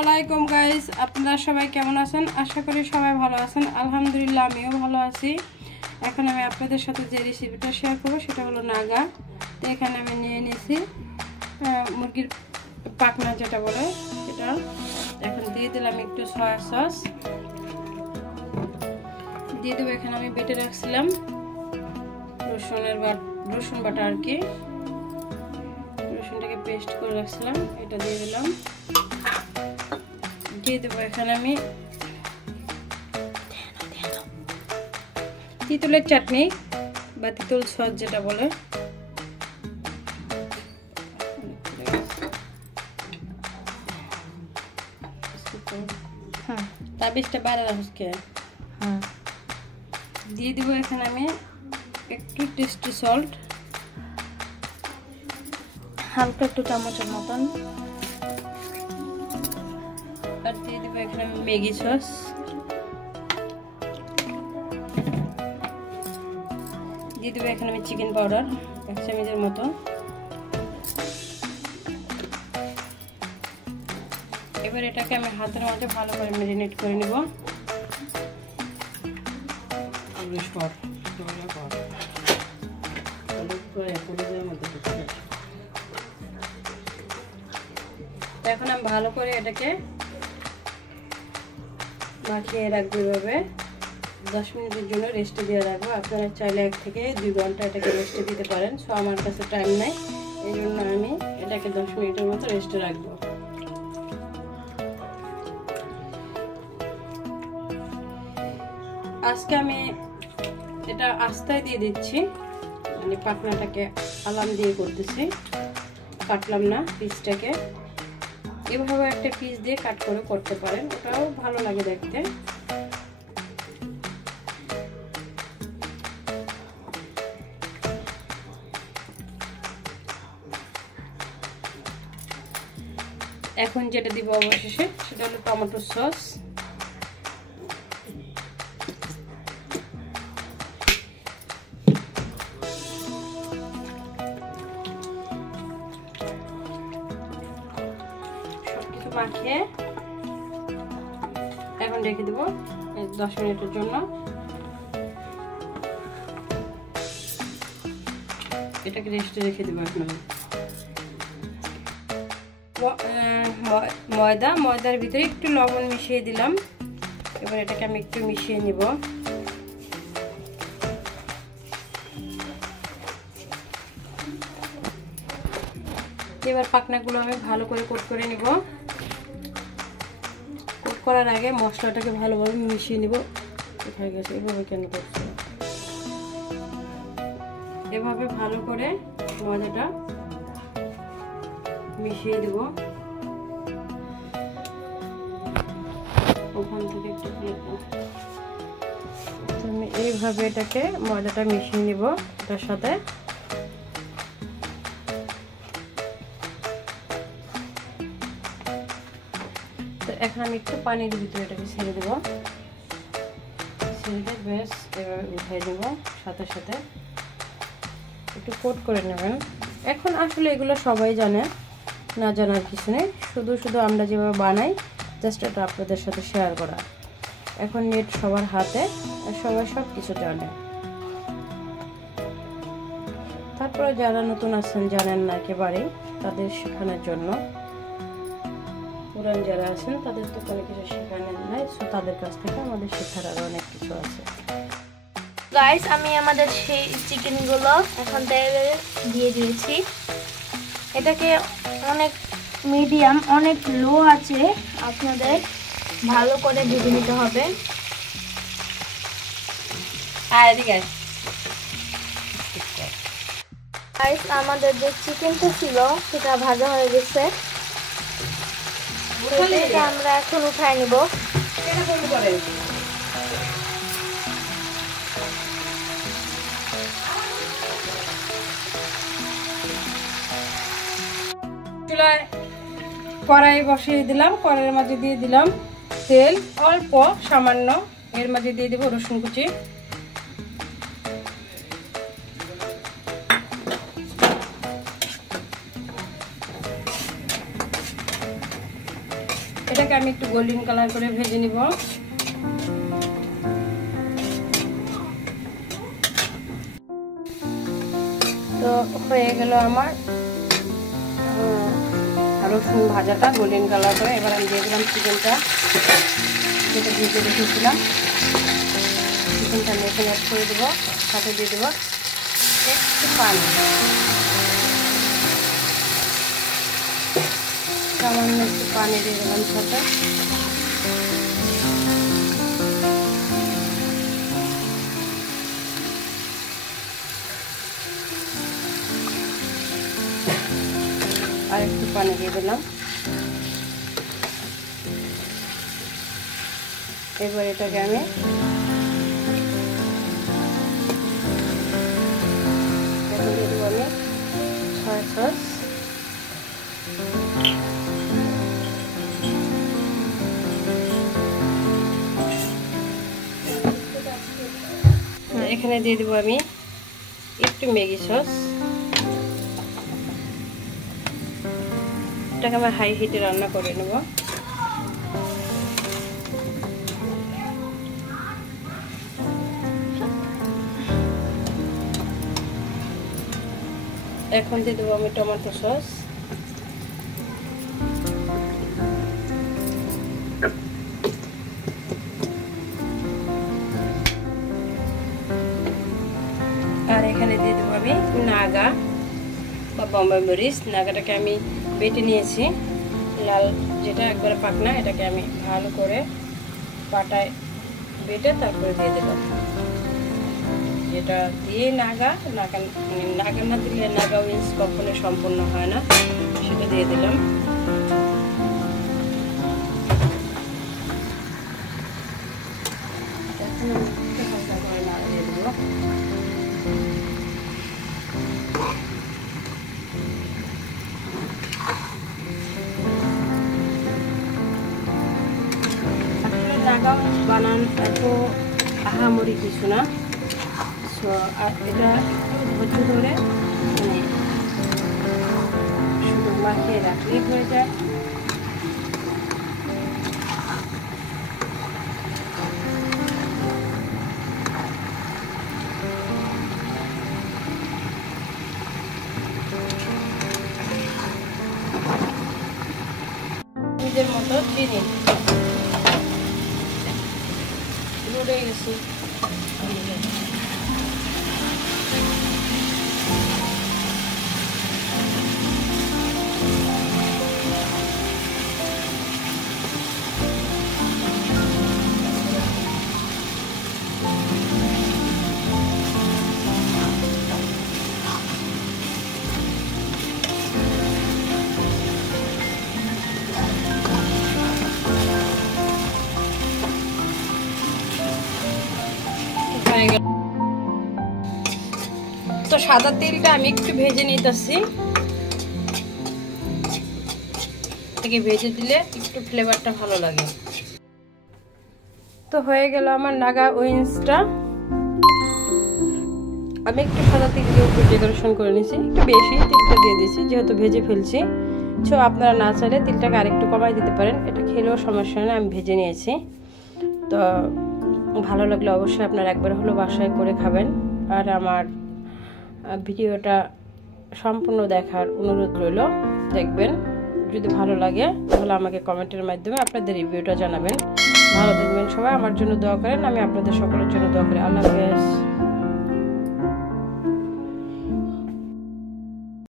আলাইকুম গাইস, আপনারা সবাই কেমন আছেন? আশা করি সবাই ভালো আছেন। আলহামদুলিল্লাহ আমিও ভালো আছি। এখন আমি আপনাদের সাথে যে রেসিপিটা শেয়ার করব সেটা হলো নাগা। তো এখানে আমি নিয়ে নিয়েছি মুরগির পাখনা যেটা বলে সেটা। এখন দিয়ে দিলাম একটু সয়া সস, দিয়ে দেবো এখানে আমি বেটে রাখছিলাম রসুন বাটা আর কি, রসুনটাকে পেস্ট করে রাখছিলাম, এটা দিয়ে দিলাম। দিয়ে দেবো এখানে আমি তেঁতুলের চাটনি বা তেঁতুল সস যেটা বলে, তাবিজটা বাইরে রাখছে। দিয়ে দেবো এখানে আমি একটু টেস্টি সল্ট, হালকা একটু চামচের মতন। আর দিয়ে দেবো এখানে আমি ম্যাগি সস, দিয়ে দেবো এখানে আমি চিকেন পাউডার 1 চামচের মতো। এবার এটাকে আমি হাতের মধ্যে ভালো করে ম্যারিনেট করে নিব। এখন আমি ভালো করে এটাকে মাখিয়ে রাখবো, এভাবে 10 মিনিটের জন্য রেস্টে দিয়ে রাখবো। আপনারা চাইলে 1 থেকে 2 ঘন্টা এটাকে রেস্টে দিতে পারেন। সো আমার কাছে টাইম নাই, এই জন্য আমি এটাকে 10 মিনিটের মতো রেস্টে রাখবো। আজকে আমি এটা আস্তায় দিয়ে দিচ্ছি, মানে পাখনাটাকে আলাম দিয়ে করতেছি, কাটলাম না পিসটাকে। এভাবে একটা পিস দিয়ে কাট করে করতে পারেন, ওটাও ভালো লাগে দেখতে। এখন যেটা দিব অবশেষে সেটা হলো টমেটো সস। সবকিছু মাখিয়ে এখন রেখে দেবো 10 মিনিটের জন্য। এটাকে রেস্টে রেখে দেবো। এখন ময়দার ভিতরে একটু লবণ মিশিয়ে দিলাম। এবার এটাকে আমি একটু মিশিয়ে নিব। এবার পাখনাগুলো আমি ভালো করে কোট করে নিব। কোট করার আগে মশলাটাকে ভালোভাবে মিশিয়ে নিব। কোথায় গেছে? এভাবে কেন করছে? এভাবে ভালো করে ময়দাটা মিশিয়ে দেব। ওখান থেকে একটু আমি এইভাবে এটাকে ময়দাটা মিশিয়ে নিব এটার সাথে। তো এখন আমি একটু পানির ভিতরে এটাকে ছেড়ে দেবো, ছেড়ে দিয়ে বেশ এভাবে উঠিয়ে দেবো। সাথে সাথে একটু কোট করে নেবেন। এখন আসলে এগুলো সবাই জানে, না জানার কিছু নেই। শুধু আমরা যেভাবে বানাই জাস্ট এটা আপনাদের সাথে শেয়ার করা। এখন নেট সবার হাতে, সবাই সব কিছু জানে। তারপরে যারা নতুন আছেন, জানেন না একেবারে, তাদের শেখানোর জন্য। পুরান যারা আছেন তাদের তো কোনো কিছু শেখানোর নাই, সো তাদের কাছ থেকে আমাদের শেখার আরো অনেক কিছু আছে। গাইস, আমি আমাদের সেই চিকেনগুলো এখন তেলে দিয়ে দিয়েছি। এটাকে অনেক মিডিয়াম, অনেক লো আছে আপনাদের ভালো করে ভেজে নিতে হবে। গাইস, আমাদের যে চিকেনটা ছিল সেটা ভাজা হয়ে গেছে। এটা আমরা এখন উঠাই নিব। চুলায় কড়াই বসিয়ে দিলাম, কড়াইয়ের মাঝে দিয়ে দিলাম তেল অল্প সামান্য, এর মাঝে দিয়ে দেবো রসুন কুচি, এটাকে আমি একটু গোল্ডেন কালার করে ভেজে নিব। তো হয়ে গেল আমার রসুন ভাজাটা গোল্ডেন কালার করে। এবার আমি দিয়ে দিলাম চিকেনটা, যেটা ভেজে রেখেছিলাম। চিকেনটা আমি এখানে অ্যাড করে দেবো, সাথে দিয়ে দেবো একটু পানি, সামান্য একটু পানি দিয়ে দিলাম সাথে। আর একটু পানি দিয়ে দিলাম। এবার এটাকে আমি দিয়ে দেবো আমি সয়া সস। এখানে দিয়ে দেবো আমি একটু ম্যাগি সস। এটাকে আমি হাই হিটে রান্না করে নেব। এখন দিয়ে দেবো আমি টমেটো সস। আর এখানে দিয়ে দেবো আমি নাগা বা বোম্বাই মরিচ। নাগাটাকে আমি বেটে নিয়েছি, লাল যেটা একবারে পাকনা, এটাকে আমি ভালো করে পাটায় বেটে তারপরে দিয়ে দিলাম। যেটা দিয়ে নাগা না দিলে নাগা উইংস কখনো সম্পূর্ণ হয় না, সেটা দিয়ে দিলাম। নাগা উইংস বানান এত আহামরি কিছু না। আর এটা একটু ধৈর্য ধরে শুধু মাখিয়ে রাখলেই হয়ে যায়। নিজের মতো চিনি রয়ে গেছে। তো সাদা তেলটা আমি একটু ভেজে নিতেছি, ভেজে দিলে একটু ফ্লেভারটা ভালো লাগে। তো হয়ে গেল আমার নাগা উইংসটা। আমি একটু সাদা তেল দিয়ে উপর ডেকোরেশন করে নিয়েছি, একটু বেশি তেলটা দিয়ে দিয়েছি যেহেতু ভেজে ফেলছি। তো আপনারা না চাইলে তেলটাকে আরেকটু কমাই দিতে পারেন, এটা খেলেও সমস্যা নেই। আমি ভেজে নিয়েছি। তো ভালো লাগলে অবশ্যই আপনারা একবার হলো বাসায় করে খাবেন। আর আমার ভিডিওটা সম্পূর্ণ দেখার অনুরোধ রইল। দেখবেন, যদি ভালো লাগে তাহলে আমাকে কমেন্টের মাধ্যমে আপনাদের রিভিউটা জানাবেন। ভালো থাকবেন সবাই, আমার জন্য দোয়া করেন। আমি আপনাদের সকলের জন্য দোয়া করি। আল্লাহ হাফেজ।